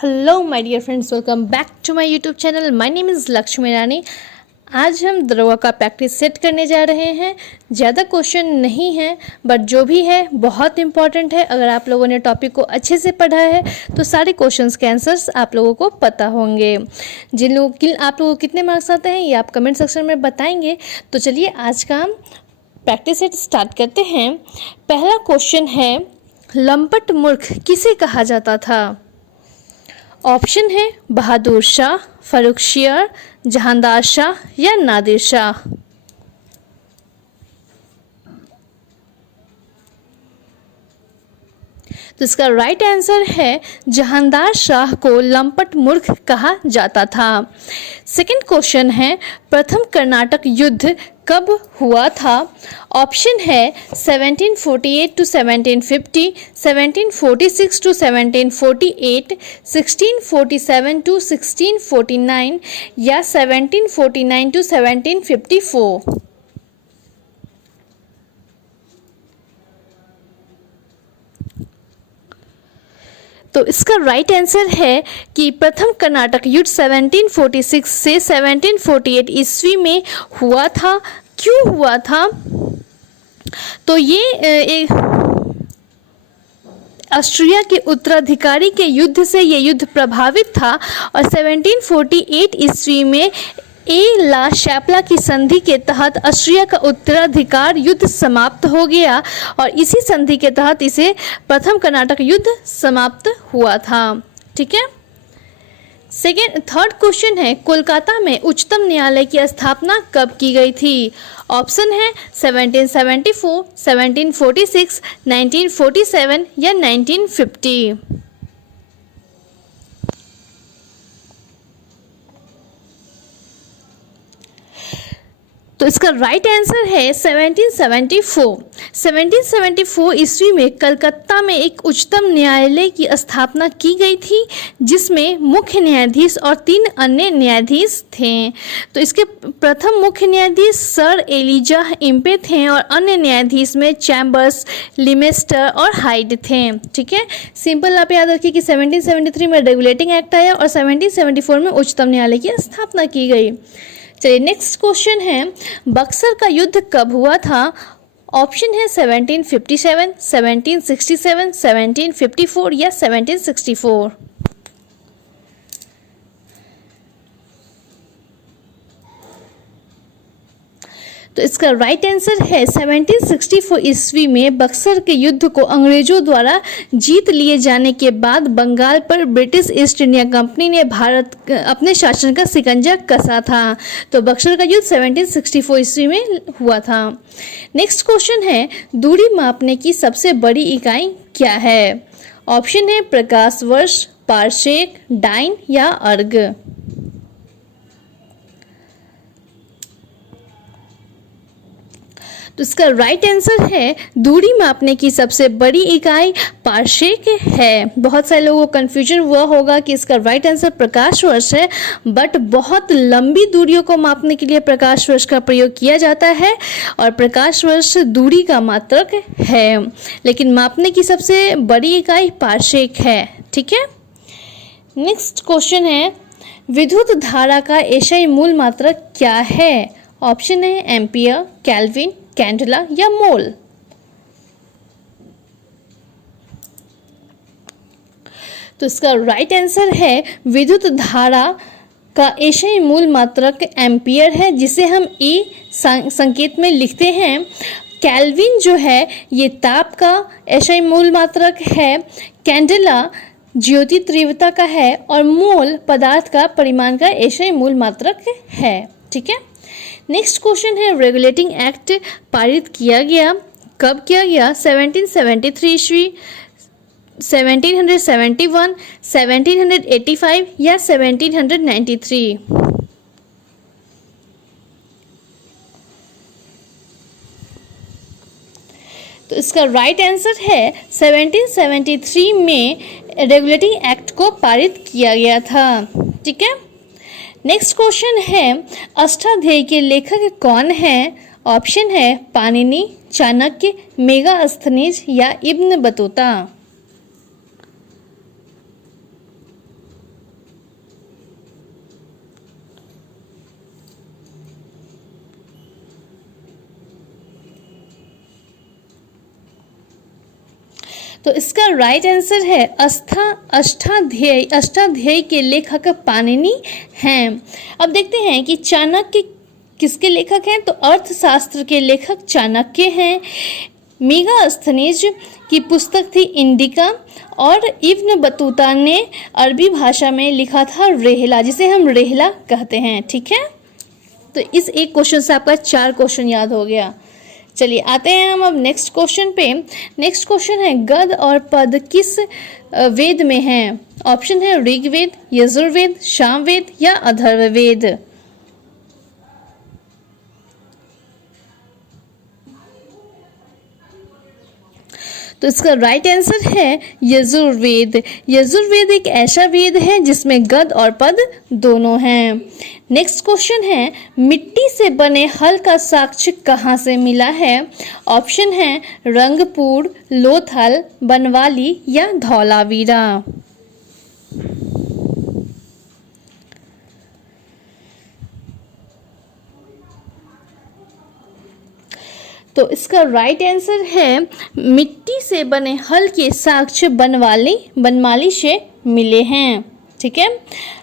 Hello my dear friends, welcome back to my YouTube channel. My name is Lakshmi Rani. आज हम दरोगा का practice set करने जा रहे हैं। ज़्यादा क्वेश्चन नहीं है, बट जो भी है बहुत इंपॉर्टेंट है। अगर आप लोगों ने टॉपिक को अच्छे से पढ़ा है तो सारे क्वेश्चंस के आंसर्स आप लोगों को पता होंगे। आप लोगों को कितने मार्क्स आते हैं ये आप कमेंट सेक्शन में बताएंगे। तो चलिए आज का हम प्रैक्टिस सेट स्टार्ट करते हैं। पहला क्वेश्चन है, लंपट मूर्ख किसे कहा जाता था? ऑप्शन है बहादुर शाह, फर्रुखशियर, जहांदार शाह या नादिर शाह। तो इसका राइट आंसर है जहांदार शाह को लंपट मूर्ख कहा जाता था। सेकंड क्वेश्चन है, प्रथम कर्नाटक युद्ध कब हुआ था? ऑप्शन है 1748 टू 1750, 1746 टू 1748, 1647 टू 1649 या 1749 टू 1754। तो इसका राइट आंसर है कि प्रथम कर्नाटक युद्ध 1746 से 1748 ईस्वी में हुआ था। क्यों हुआ था? तो ये ऑस्ट्रिया के उत्तराधिकारी के युद्ध से ये युद्ध प्रभावित था और 1748 ईस्वी में ला शैपला की संधि के तहत ऑस्ट्रिया का उत्तराधिकार युद्ध समाप्त हो गया और इसी संधि के तहत इसे प्रथम कर्नाटक युद्ध समाप्त हुआ था। ठीक है। थर्ड क्वेश्चन है, कोलकाता में उच्चतम न्यायालय की स्थापना कब की गई थी? ऑप्शन है 1774, 1746, 1947 या 1950। तो इसका राइट आंसर है 1774। 1774 ईस्वी में कलकत्ता में एक उच्चतम न्यायालय की स्थापना की गई थी जिसमें मुख्य न्यायाधीश और 3 अन्य न्यायाधीश थे। तो इसके प्रथम मुख्य न्यायाधीश सर एलिजाह इम्पे थे और अन्य न्यायाधीश में चैम्बर्स, लिमेस्टर और हाइड थे। ठीक है। सिंपल आप याद रखिए कि 1773 में रेगुलेटिंग एक्ट आया और 1774 में उच्चतम न्यायालय की स्थापना की गई। चलिए नेक्स्ट क्वेश्चन है, बक्सर का युद्ध कब हुआ था? ऑप्शन है 1757, 1767, 1754 या 1764। तो इसका राइट आंसर है 1764 ईस्वी में बक्सर के युद्ध को अंग्रेजों द्वारा जीत लिए जाने के बाद बंगाल पर ब्रिटिश ईस्ट इंडिया कंपनी ने अपने शासन का शिकंजा कसा था। तो बक्सर का युद्ध 1764 ईस्वी में हुआ था। नेक्स्ट क्वेश्चन है, दूरी मापने की सबसे बड़ी इकाई क्या है? ऑप्शन है प्रकाश वर्ष, पारसेक, डाइन या अर्ग। तो इसका राइट आंसर है दूरी मापने की सबसे बड़ी इकाई पारसेक है। बहुत सारे लोगों को कन्फ्यूजन हुआ होगा कि इसका राइट आंसर प्रकाश वर्ष है, बट बहुत लंबी दूरियों को मापने के लिए प्रकाश वर्ष का प्रयोग किया जाता है और प्रकाश वर्ष दूरी का मात्रक है, लेकिन मापने की सबसे बड़ी इकाई पारसेक है। ठीक है। नेक्स्ट क्वेश्चन है, विद्युत धारा का एसआई मूल मात्रक क्या है? ऑप्शन है एम्पियर, केल्विन, कैंडेला या मोल। तो इसका राइट आंसर है विद्युत धारा का एसआई मूल मात्रक एम्पियर है, जिसे हम ई संकेत में लिखते हैं। केल्विन जो है ये ताप का एसआई मूल मात्रक है, कैंडेला ज्योति तीव्रता का है और मोल पदार्थ का परिमाण का एसआई मूल मात्रक है। ठीक है। नेक्स्ट क्वेश्चन है, रेगुलेटिंग एक्ट पारित किया गया कब किया गया? 1773 ईस्वी, 1771, 1785 या 1793। तो इसका राइट आंसर है 1773 में रेगुलेटिंग एक्ट को पारित किया गया था। ठीक है। नेक्स्ट क्वेश्चन है, अष्टाध्यायी के लेखक कौन है? ऑप्शन है पाणिनि, चाणक्य, मेगास्थनीज या इब्न बतूता। तो इसका राइट आंसर है अष्टाध्यायी के लेखक पाणिनि हैं। अब देखते हैं कि चाणक्य किसके लेखक हैं, तो अर्थशास्त्र के लेखक चाणक्य हैं। मेगास्थनीज की पुस्तक थी इंडिका, और इब्न बतूता ने अरबी भाषा में लिखा था रेहला, जिसे हम रेहला कहते हैं। ठीक है, तो इस एक क्वेश्चन से आपका 4 क्वेश्चन याद हो गया। चलिए आते हैं हम अब नेक्स्ट क्वेश्चन पे। नेक्स्ट क्वेश्चन है गद और पद किस वेद में हैं? ऑप्शन है ऋग्वेद, यजुर्वेद, सामवेद या अथर्ववेद। तो इसका राइट आंसर है यजुर्वेद। यजुर्वेद एक ऐसा वेद है जिसमें गद और पद दोनों हैं। नेक्स्ट क्वेश्चन है मिट्टी से बने हल का साक्ष्य कहाँ से मिला है? ऑप्शन है रंगपुर, लोथल, बनवाली या धौलावीरा। तो इसका राइट आंसर है मिट्टी से बने हल के साक्ष्य बनमाली से मिले हैं। ठीक है,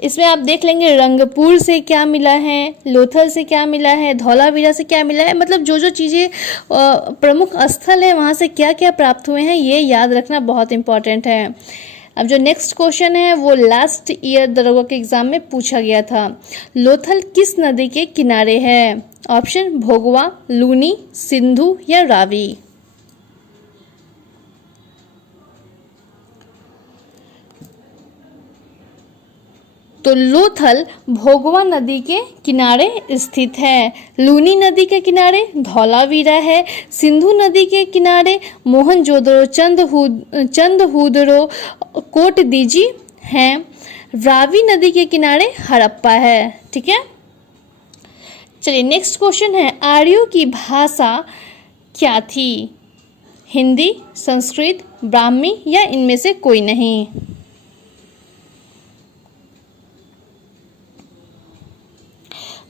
इसमें आप देख लेंगे रंगपुर से क्या मिला है, लोथल से क्या मिला है, धौलावीरा से क्या मिला है, मतलब जो जो चीज़ें प्रमुख स्थल है वहाँ से क्या क्या प्राप्त हुए हैं, ये याद रखना बहुत इम्पॉर्टेंट है। अब जो नेक्स्ट क्वेश्चन है वो लास्ट ईयर दरोगा के एग्जाम में पूछा गया था। लोथल किस नदी के किनारे है? ऑप्शन भोगवा, लूनी, सिंधु या रावी। तो लोथल भोगवा नदी के किनारे स्थित है, लूनी नदी के किनारे धौलावीरा है, सिंधु नदी के किनारे मोहनजोदड़ो चंदहुदड़ो कोटदीजी हैं, रावी नदी के किनारे हड़प्पा है। ठीक है, चलिए नेक्स्ट क्वेश्चन है आर्यों की भाषा क्या थी? हिंदी, संस्कृत, ब्राह्मी या इनमें से कोई नहीं।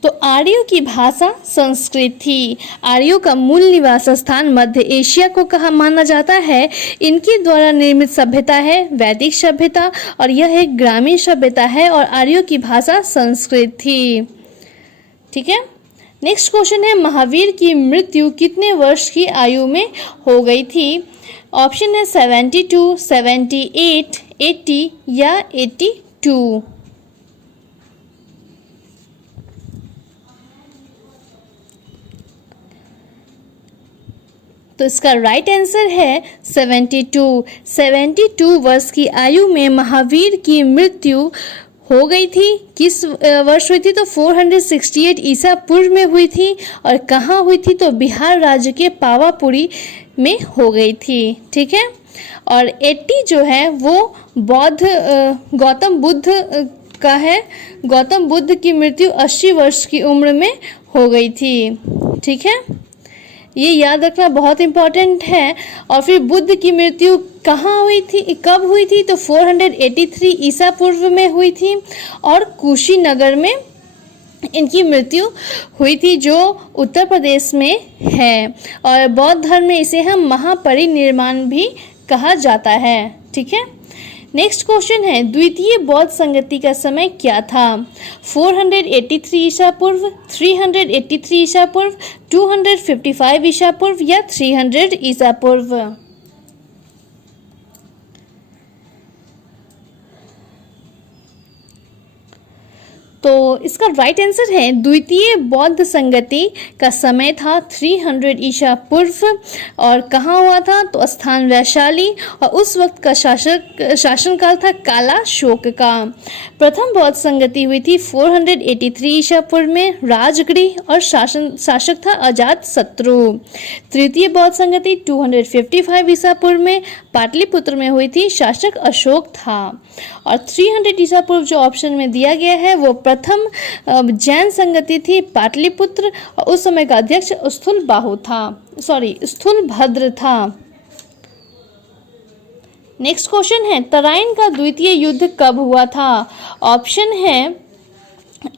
तो आर्यों की भाषा संस्कृत थी। आर्यों का मूल निवास स्थान मध्य एशिया को कहा माना जाता है। इनके द्वारा निर्मित सभ्यता है वैदिक सभ्यता, और यह एक ग्रामीण सभ्यता है, और आर्यों की भाषा संस्कृत थी। ठीक है, नेक्स्ट क्वेश्चन है महावीर की मृत्यु कितने वर्ष की आयु में हो गई थी? ऑप्शन है 72, 78, 80 या 82। तो इसका राइट आंसर है 72। 72 वर्ष की आयु में महावीर की मृत्यु हो गई थी। किस वर्ष हुई थी? तो 468 ईसा पूर्व में हुई थी। और कहाँ हुई थी? तो बिहार राज्य के पावापुरी में हो गई थी। ठीक है, और 80 जो है वो गौतम बुद्ध का है। गौतम बुद्ध की मृत्यु 80 वर्ष की उम्र में हो गई थी। ठीक है, ये याद रखना बहुत इम्पॉर्टेंट है। और फिर बुद्ध की मृत्यु कहाँ हुई थी, कब हुई थी? तो 483 ईसा पूर्व में हुई थी, और कुशीनगर में इनकी मृत्यु हुई थी, जो उत्तर प्रदेश में है। और बौद्ध धर्म में इसे हम महापरिनिर्वाण भी कहा जाता है। ठीक है, नेक्स्ट क्वेश्चन है द्वितीय बौद्ध संगति का समय क्या था? 483 ईसा पूर्व, 383 ईसा पूर्व, 255 ईसा पूर्व या 300 ईसा पूर्व। तो इसका राइट आंसर है द्वितीय बौद्ध संगति का समय था 300 ईसा पूर्व, और कहाँ हुआ था? तो स्थान वैशाली, और उस वक्त का शासनकाल था काला शोक का। प्रथम बौद्ध संगति हुई थी 483 ईसा पूर्व में राजगृह, और शासक था अजात शत्रु। तृतीय बौद्ध संगति 255 ईसा पूर्व में पाटलिपुत्र में हुई थी, शासक अशोक था। और 300 ईसा पूर्व जो ऑप्शन में दिया गया है वो प्रथम जैन संगति थी पाटलिपुत्र, और उस समय का अध्यक्ष स्थूलभद्र था। नेक्स्ट क्वेश्चन है तराइन का द्वितीय युद्ध कब हुआ था? ऑप्शन है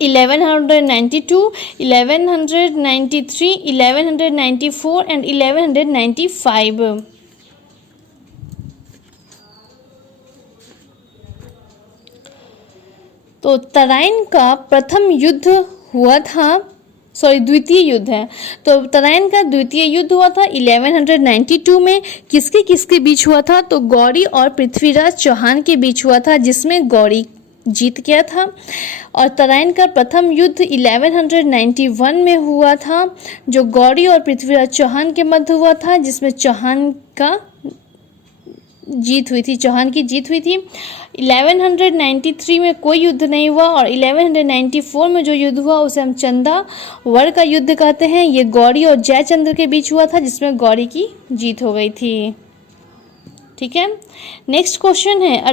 1192, 1193, 1194 एंड 1195। तो तराइन का प्रथम युद्ध हुआ था, द्वितीय युद्ध है, तो तराइन का द्वितीय युद्ध हुआ था 1192 में। किसके किसके बीच हुआ था? तो गौरी और पृथ्वीराज चौहान के बीच हुआ था, जिसमें गौरी जीत गया था। और तराइन का प्रथम युद्ध 1191 में हुआ था, जो गौरी और पृथ्वीराज चौहान के मध्य हुआ था, जिसमें चौहान की जीत हुई थी। 1193 में कोई युद्ध नहीं हुआ, और 1194 में जो युद्ध हुआ उसे हम चंदावड़ का युद्ध कहते हैं। ये गौरी और जयचंद्र के बीच हुआ था, जिसमें गौरी की जीत हो गई थी। ठीक है, नेक्स्ट क्वेश्चन है,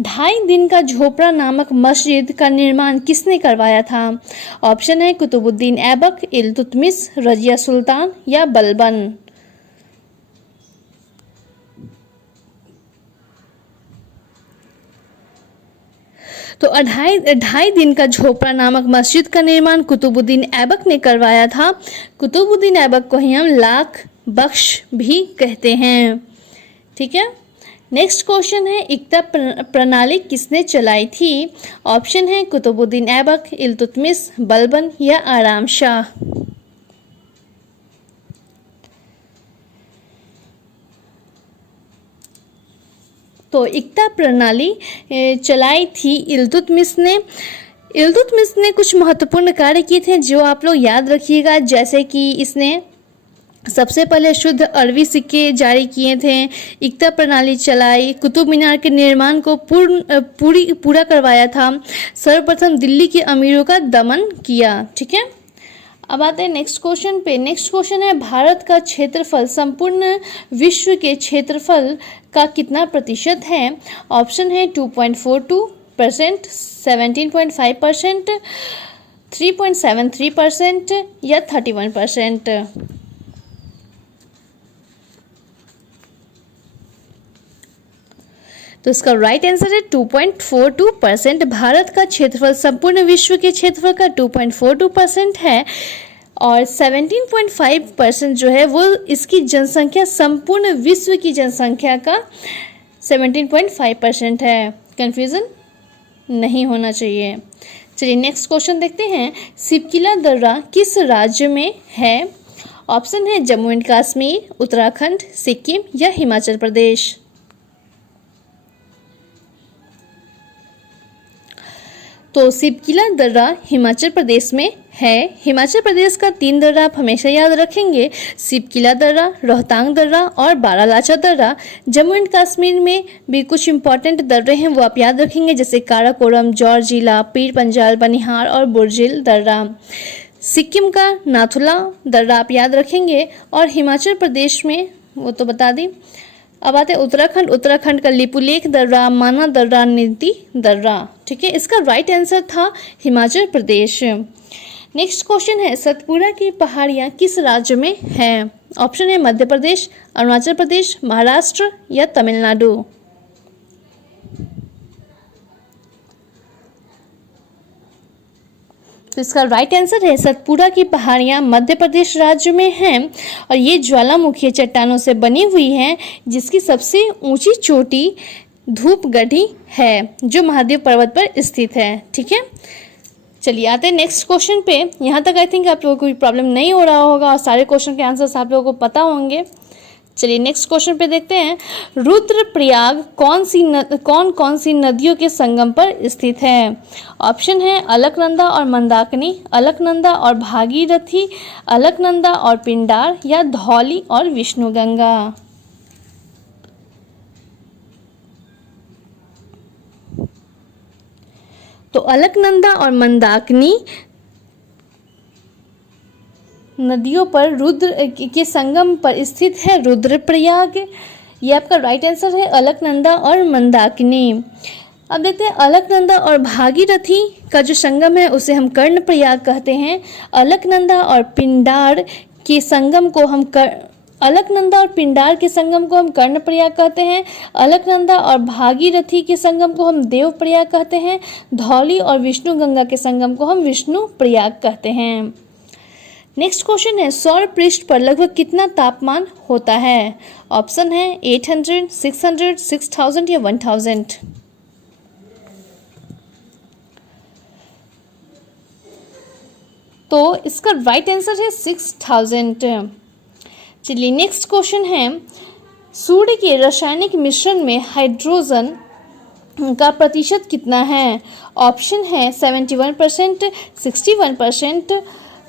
ढाई दिन का झोपड़ा नामक मस्जिद का निर्माण किसने करवाया था? ऑप्शन है कुतुबुद्दीन ऐबक, इल्तुतमिश, रजिया सुल्तान या बलबन। तो ढाई दिन का झोपड़ा नामक मस्जिद का निर्माण कुतुबुद्दीन ऐबक ने करवाया था। कुतुबुद्दीन ऐबक को ही हम लाख बख्श भी कहते हैं। ठीक है, नेक्स्ट क्वेश्चन है, इक्ता प्रणाली किसने चलाई थी? ऑप्शन है कुतुबुद्दीन ऐबक, इल्तुतमिश, बलबन या आराम शाह। तो इक्ता प्रणाली चलाई थी इल्तुतमिश ने। इल्तुतमिश ने कुछ महत्वपूर्ण कार्य किए थे जो आप लोग याद रखिएगा, जैसे कि इसने सबसे पहले शुद्ध अरबी सिक्के जारी किए थे, इक्ता प्रणाली चलाई, कुतुब मीनार के निर्माण को पूरा करवाया था, सर्वप्रथम दिल्ली के अमीरों का दमन किया। ठीक है, अब आते हैं नेक्स्ट क्वेश्चन पे। नेक्स्ट क्वेश्चन है, भारत का क्षेत्रफल संपूर्ण विश्व के क्षेत्रफल का कितना प्रतिशत है? ऑप्शन है 2.42%, 17.5%, 3.73% या 31%। तो इसका राइट आंसर है 2.42%। भारत का क्षेत्रफल संपूर्ण विश्व के क्षेत्रफल का 2.42% है, और 17.5% जो है वो इसकी जनसंख्या, संपूर्ण विश्व की जनसंख्या का 17.5% है। कंफ्यूजन नहीं होना चाहिए। चलिए नेक्स्ट क्वेश्चन देखते हैं, सिपकिला दर्रा किस राज्य में है? ऑप्शन है जम्मू एंड कश्मीर, उत्तराखंड, सिक्किम या हिमाचल प्रदेश। तो सिपकिला दर्रा हिमाचल प्रदेश में है। हिमाचल प्रदेश का 3 दर्रा आप हमेशा याद रखेंगे, सिपकिला दर्रा, रोहतांग दर्रा और बारालाचा दर्रा। जम्मू एंड कश्मीर में भी कुछ इंपॉर्टेंट दर्रे हैं, वो आप याद रखेंगे, जैसे काराकोरम, जौरजिला, पीर पंजाल, बनिहार और बुर्जिल दर्रा। सिक्किम का नाथुला दर्रा आप याद रखेंगे, और हिमाचल प्रदेश में वो तो बता दी। अब आते हैं उत्तराखंड का लिपुलेख दर्रा, माना दर्रा, नीति दर्रा। ठीक है, इसका राइट आंसर था हिमाचल प्रदेश। नेक्स्ट क्वेश्चन है, सतपुरा की पहाड़ियाँ किस राज्य में हैं? ऑप्शन है मध्य प्रदेश, अरुणाचल प्रदेश, महाराष्ट्र या तमिलनाडु। तो इसका राइट आंसर है सतपुरा की पहाड़ियाँ मध्य प्रदेश राज्य में हैं, और ये ज्वालामुखी चट्टानों से बनी हुई हैं, जिसकी सबसे ऊंची चोटी धूपगढ़ी है, जो महादेव पर्वत पर स्थित है। ठीक है, चलिए आते हैं नेक्स्ट क्वेश्चन पे। यहाँ तक आई थिंक आप लोगों को कोई प्रॉब्लम नहीं हो रहा होगा, और सारे क्वेश्चन के आंसर्स आप लोगों को पता होंगे। चलिए नेक्स्ट क्वेश्चन पे देखते हैं, रुद्रप्रयाग कौन कौन सी नदियों के संगम पर स्थित है? ऑप्शन है अलकनंदा और मंदाकिनी, अलकनंदा और भागीरथी, अलकनंदा और पिंडार या धौली और विष्णुगंगा। तो अलकनंदा और मंदाकिनी नदियों पर रुद्र के संगम पर स्थित है रुद्रप्रयाग। ये आपका राइट आंसर है, अलकनंदा और मंदाकिनी। अब देखते हैं, अलकनंदा और भागीरथी का जो संगम है उसे हम कर्णप्रयाग कहते हैं। अलकनंदा और पिंडार के संगम को हम कर्णप्रयाग कहते हैं। अलकनंदा और भागीरथी के संगम को हम देवप्रयाग कहते हैं। धौली और विष्णुगंगा के संगम को हम विष्णुप्रयाग कहते हैं। नेक्स्ट क्वेश्चन है, सौर पृष्ठ पर लगभग कितना तापमान होता है? ऑप्शन है 800, 600, 6000 या 1000। तो इसका राइट आंसर है 6000। चलिए नेक्स्ट क्वेश्चन है, सूर्य के रासायनिक मिश्रण में हाइड्रोजन का प्रतिशत कितना है? ऑप्शन है 71%, 61%,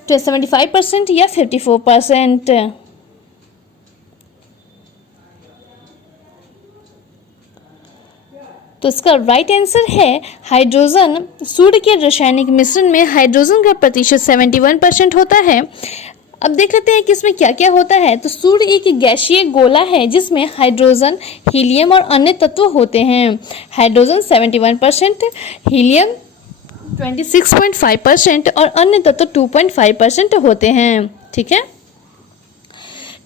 75% या 54%। तो इसका राइट आंसर है हाइड्रोजन। सूर्य के रासायनिक मिश्रण में हाइड्रोजन का प्रतिशत 71% होता है। अब देख लेते हैं कि इसमें क्या क्या होता है। तो सूर्य एक गैसीय गोला है जिसमें हाइड्रोजन, हीलियम और अन्य तत्व होते हैं। हाइड्रोजन 71%, हीलियम 26.5% और अन्य तत्व 2.5% होते हैं। ठीक है,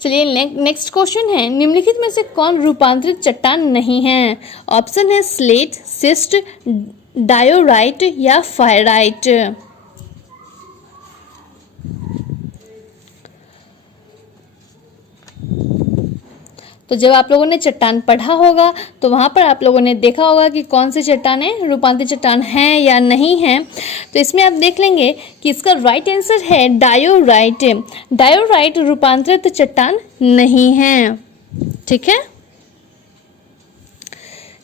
चलिए नेक्स्ट क्वेश्चन है, निम्नलिखित में से कौन रूपांतरित चट्टान नहीं है? ऑप्शन है स्लेट, सिस्ट, डायोराइट या फायराइट। तो जब आप लोगों ने चट्टान पढ़ा होगा तो वहाँ पर आप लोगों ने देखा होगा कि कौन सी चट्टानें रूपांतरित चट्टान हैं या नहीं हैं। तो इसमें आप देख लेंगे कि इसका राइट आंसर है डायोराइट। डायोराइट रूपांतरित चट्टान नहीं है। ठीक है,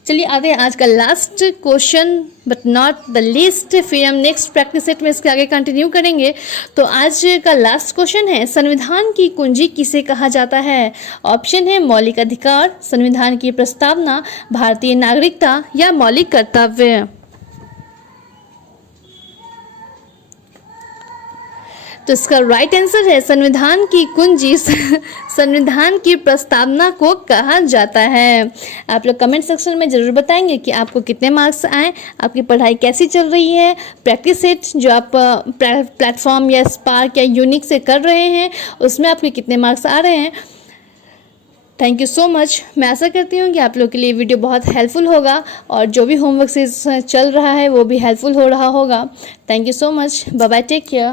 चलिए आगे आज का last question but not the least, फिर हम नेक्स्ट प्रैक्टिस सेट में इसके आगे कंटिन्यू करेंगे। तो आज का लास्ट क्वेश्चन है, संविधान की कुंजी किसे कहा जाता है? ऑप्शन है मौलिक अधिकार, संविधान की प्रस्तावना, भारतीय नागरिकता या मौलिक कर्तव्य। तो इसका राइट आंसर है संविधान की कुंजी संविधान की प्रस्तावना को कहा जाता है। आप लोग कमेंट सेक्शन में ज़रूर बताएंगे कि आपको कितने मार्क्स आए, आपकी पढ़ाई कैसी चल रही है। प्रैक्टिस सेट जो आप प्लेटफॉर्म या स्पार्क या यूनिक से कर रहे हैं उसमें आपके कितने मार्क्स आ रहे हैं। Thank you so much. मैं आशा करती हूँ कि आप लोग के लिए वीडियो बहुत हेल्पफुल होगा और जो भी होमवर्क से चल रहा है वो भी हेल्पफुल हो रहा होगा। Thank you so much. Bye bye, take care.